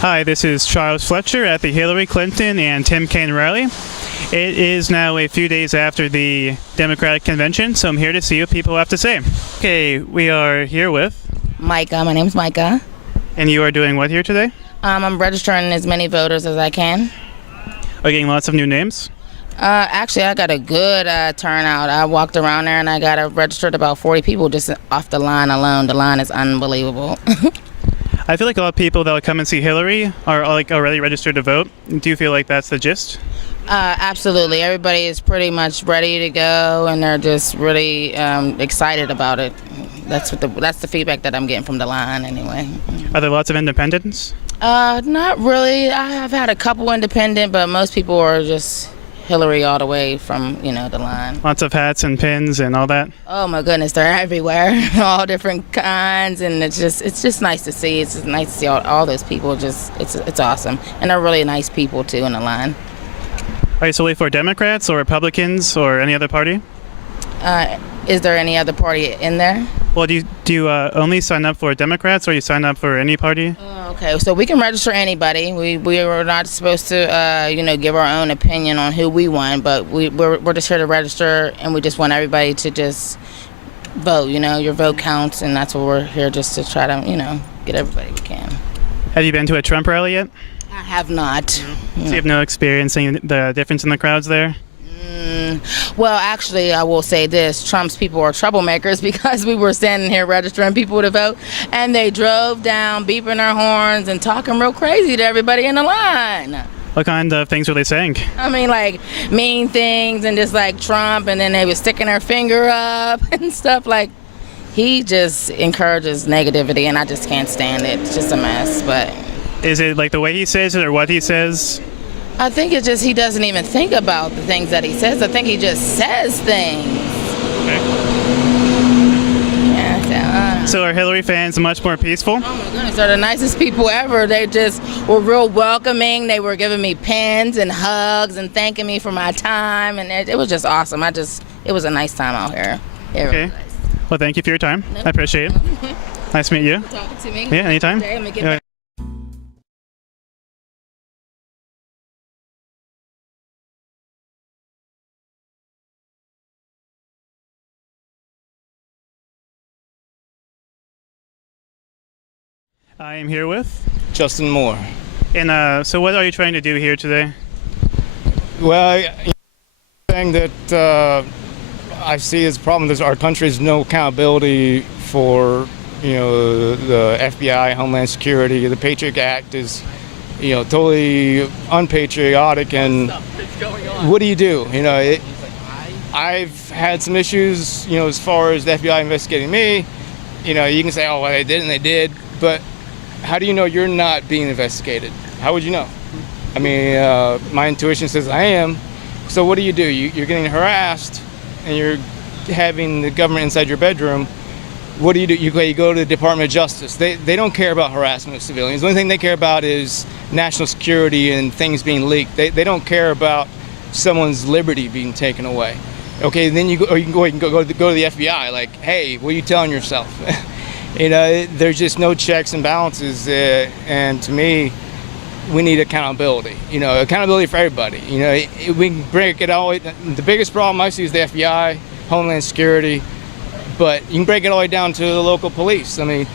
Hi, this is Charles Fletcher at the Hillary Clinton and Tim Kaine rally. It is now a few days after the Democratic Convention, so I'm here to see what people have to say. Okay, we are here with... Micah. My name's Micah. And you are doing what here today? I'm registering as many voters as I can. Are you getting lots of new names? Actually, I got a good turnout. I walked around there and I got registered about 40 people just off the line alone. The line is unbelievable. I feel like a lot of people that will come and see Hillary are like already registered to vote. Do you feel like that's the gist? Absolutely. Everybody is pretty much ready to go, and they're just really excited about it. That's the feedback that I'm getting from the line, anyway. Are there lots of independents? Not really. I have had a couple independent, but most people are just Hillary all the way from, the line. Lots of hats and pins and all that? Oh my goodness, they're everywhere, all different kinds, and it's just nice to see. It's just nice to see all those people. It's awesome, and they're really nice people too in the line. Are you solely for Democrats or Republicans or any other party? Is there any other party in there? Well, do you only sign up for Democrats, or you sign up for any party? Okay, so we can register anybody. We were not supposed to, give our own opinion on who we want, but we're just here to register, and we just want everybody to just vote. Your vote counts, and that's what we're here just to try to, get everybody we can. Have you been to a Trump rally yet? I have not. So you have no experience seeing the difference in the crowds there? Well, actually, I will say this. Trump's people are troublemakers, because we were standing here registering people to vote, and they drove down beeping their horns and talking real crazy to everybody in the line. What kind of things were they saying? I mean, like mean things and just like Trump, and then they were sticking their finger up and stuff. Like, he just encourages negativity, and I just can't stand it. It's just a mess. But is it like the way he says it or what he says? I think it's just he doesn't even think about the things that he says. I think he just says things. Okay. Yeah, so are Hillary fans much more peaceful? Oh my goodness, they're the nicest people ever. They just were real welcoming. They were giving me pens and hugs and thanking me for my time, and it was just awesome. It was a nice time out here. Okay. Nice. Well, thank you for your time. I appreciate it. Nice to meet you. Talking to me. Yeah, anytime. Okay, I'm gonna get back. I am here with Justin Moore. And so what are you trying to do here today? Well, the thing that I see as a problem is our country has no accountability for, the FBI, Homeland Security. The Patriot Act is, totally unpatriotic. And what do you do? I've had some issues, as far as the FBI investigating me. You can say, oh, well, they did and they did, but how do you know you're not being investigated? How would you know? I mean, my intuition says I am. So what do? You're getting harassed, and you're having the government inside your bedroom. What do? You go to the Department of Justice. They don't care about harassment of civilians. The only thing they care about is national security and things being leaked. They don't care about someone's liberty being taken away. Okay, then you can go to the FBI. Like, hey, what are you telling yourself? There's just no checks and balances, and to me, we need accountability. Accountability for everybody. We can break it all. The biggest problem I see is the FBI, Homeland Security, but you can break it all the way down to the local police. I mean,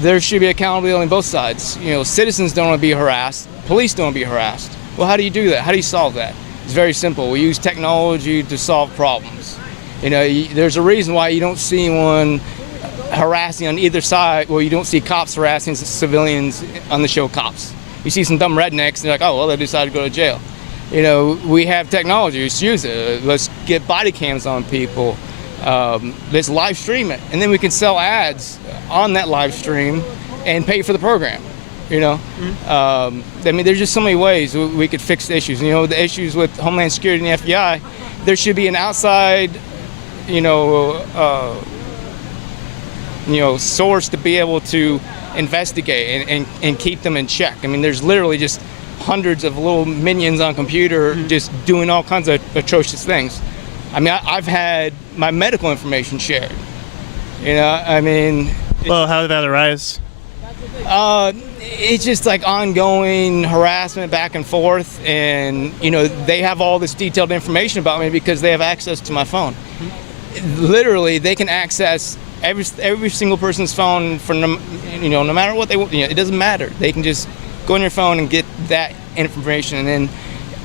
there should be accountability on both sides. Citizens don't want to be harassed. Police don't want to be harassed. Well, how do you do that? How do you solve that? It's very simple. We use technology to solve problems. There's a reason why you don't see anyone harassing on either side. Well, you don't see cops harassing civilians on the show Cops. You see some dumb rednecks, and they're like, oh, well, they decided to go to jail. We have technology. Let's use it. Let's get body cams on people. Let's live stream it. And then we can sell ads on that live stream and pay for the program. I mean, there's just so many ways we could fix the issues. The issues with Homeland Security and the FBI, there should be an outside, source to be able to investigate and keep them in check. I mean, there's literally just hundreds of little minions on computer just doing all kinds of atrocious things. I mean, I've had my medical information shared. Well, how did that arise? it's just like ongoing harassment back and forth, and they have all this detailed information about me because they have access to my phone. Literally, they can access every single person's phone for no matter what they want. It doesn't matter. They can just go on your phone and get that information. And then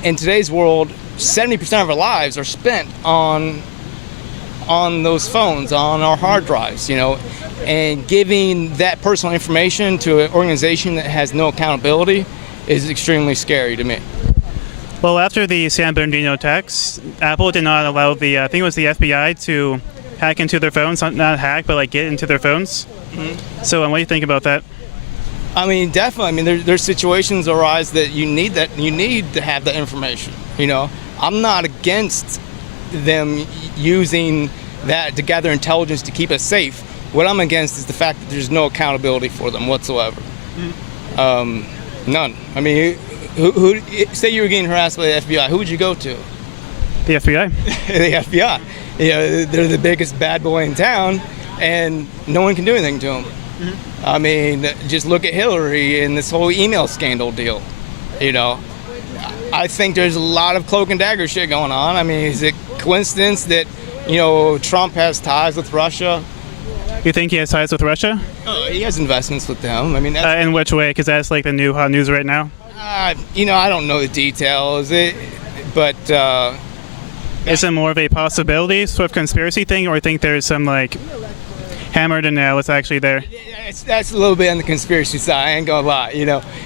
in today's world, 70% of our lives are spent on those phones, on our hard drives, and giving that personal information to an organization that has no accountability is extremely scary to me. Well, after the San Bernardino attacks, Apple did not allow I think it was the FBI to hack into their phones, not hack, but like get into their phones. Mm-hmm. So what do you think about that? I mean, definitely. I mean, there's situations arise that you need to have that information. I'm not against them using that to gather intelligence to keep us safe. What I'm against is the fact that there's no accountability for them whatsoever. Mm-hmm. None. I mean, who say you were getting harassed by the FBI, who would you go to? The FBI. The FBI. They're the biggest bad boy in town, and no one can do anything to them. Mm-hmm. I mean, just look at Hillary and this whole email scandal deal. I think there's a lot of cloak and dagger shit going on. I mean, is it coincidence that, Trump has ties with Russia? You think he has ties with Russia? He has investments with them. I mean, in which way? Because that's like the new hot news right now. I don't know the details. But is it more of a possibility, sort of conspiracy thing, or think there's some like hammered and now it's actually there? That's a little bit on the conspiracy side. I ain't gonna lie.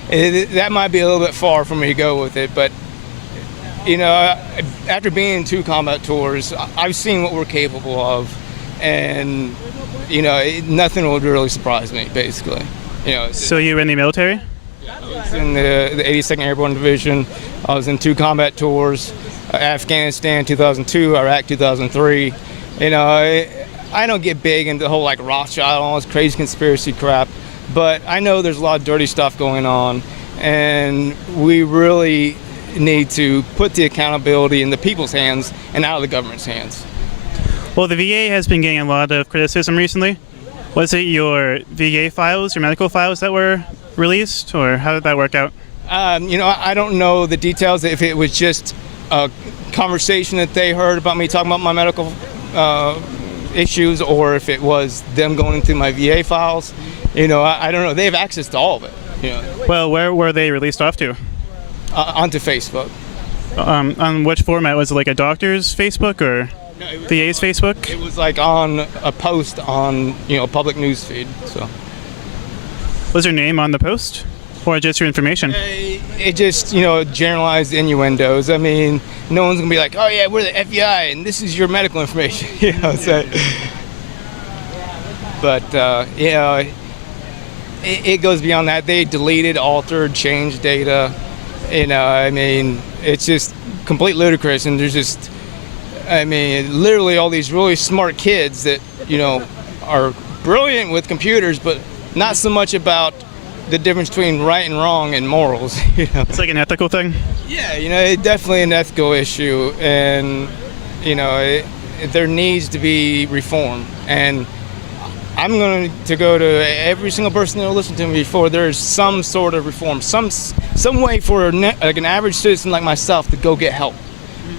That might be a little bit far for me to go with it, but after being in 2 combat tours, I've seen what we're capable of, and nothing would really surprise me, basically. So you were in the military? I was in the 82nd Airborne Division. I was in 2 combat tours, Afghanistan 2002, Iraq 2003. I don't get big into the whole like Rothschild and all this crazy conspiracy crap, but I know there's a lot of dirty stuff going on, and we really need to put the accountability in the people's hands and out of the government's hands. Well, the VA has been getting a lot of criticism recently. Was it your VA files, your medical files that were released, or how did that work out? I don't know the details, if it was just a conversation that they heard about me talking about my medical issues, or if it was them going through my VA files. I don't know. They have access to all of it. Well, where were they released off to? Onto Facebook. On which format? Was it like a doctor's Facebook or VA's Facebook? It was like on a post on public news feed. So. Was your name on the post, or just your information? It just generalized innuendos. I mean, no one's gonna be like, oh yeah, we're the FBI and this is your medical information. So. But it goes beyond that. They deleted, altered, changed data. I mean, it's just complete ludicrous, and there's just, literally all these really smart kids that, are brilliant with computers, but not so much about the difference between right and wrong and morals. It's like an ethical thing? Yeah, it's definitely an ethical issue, and, there needs to be reform. And I'm going to go to every single person that will listen to me before there's some sort of reform, some way for an average citizen like myself to go get help,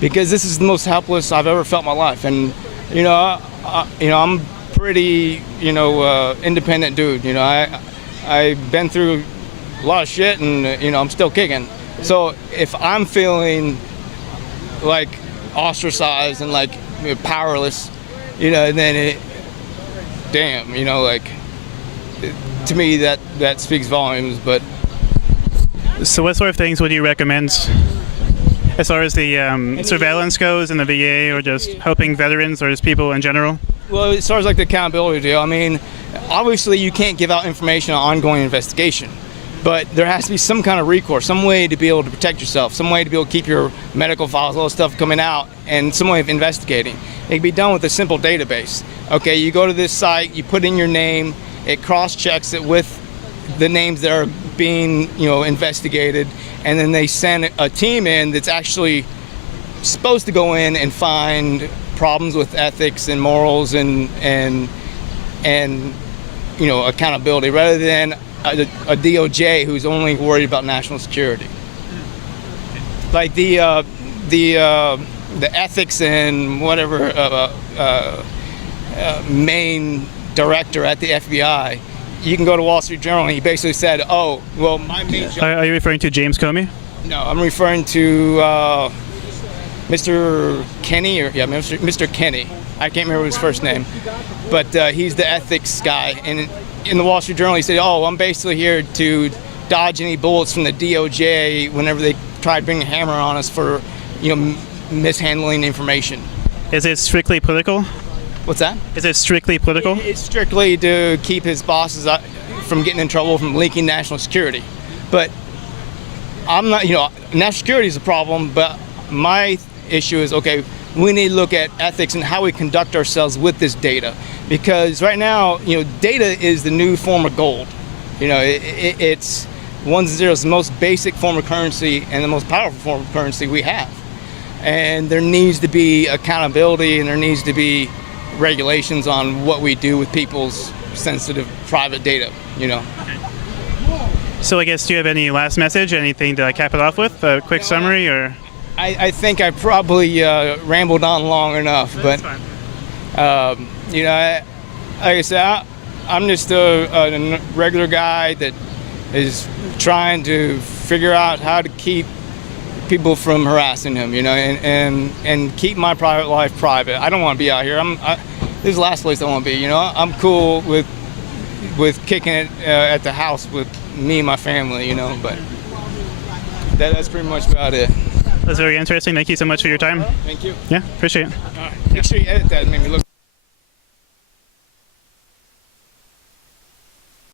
because this is the most helpless I've ever felt in my life. And I'm pretty independent dude. I've been through a lot of shit, and I'm still kicking. So if I'm feeling like ostracized and like powerless, then damn, to me that speaks volumes. But so what sort of things would you recommend as far as the surveillance goes in the VA, or just helping veterans, or just people in general? Well, as far as like the accountability deal, obviously you can't give out information on ongoing investigation, but there has to be some kind of recourse, some way to be able to protect yourself, some way to be able to keep your medical files, all this stuff coming out, and some way of investigating. It can be done with a simple database. Okay, you go to this site, you put in your name, it cross-checks it with the names that are being, investigated, and then they send a team in that's actually supposed to go in and find problems with ethics and morals and accountability, rather than a DOJ who's only worried about national security. Like the ethics and whatever main director at the FBI. You can go to Wall Street Journal, and he basically said, "Oh, well, my main job." Are you referring to James Comey? No, I'm referring to Mr. Kenny, Mr. Kenny. I can't remember his first name, but he's the ethics guy. And in the Wall Street Journal, he said, "Oh, I'm basically here to dodge any bullets from the DOJ whenever they try to bring a hammer on us for, mishandling information." Is it strictly political? What's that? Is it strictly political? It's strictly to keep his bosses from getting in trouble from leaking national security. But I'm not, national security is a problem, but my issue is, okay, we need to look at ethics and how we conduct ourselves with this data. Because right now, data is the new form of gold. It's ones and zeros, the most basic form of currency and the most powerful form of currency we have. And there needs to be accountability and there needs to be regulations on what we do with people's sensitive private data, So I guess, do you have any last message, anything to cap it off with, a quick summary, or? I think I probably rambled on long enough, but like I said, I'm just a regular guy that is trying to figure out how to keep people from harassing him, and keep my private life private. I don't want to be out here. This is the last place I want to be. I'm cool with kicking it at the house with me and my family, but that's pretty much about it. That's very interesting. Thank you so much for your time. Thank you. Yeah, appreciate it. All right. Make sure you edit that and make me look.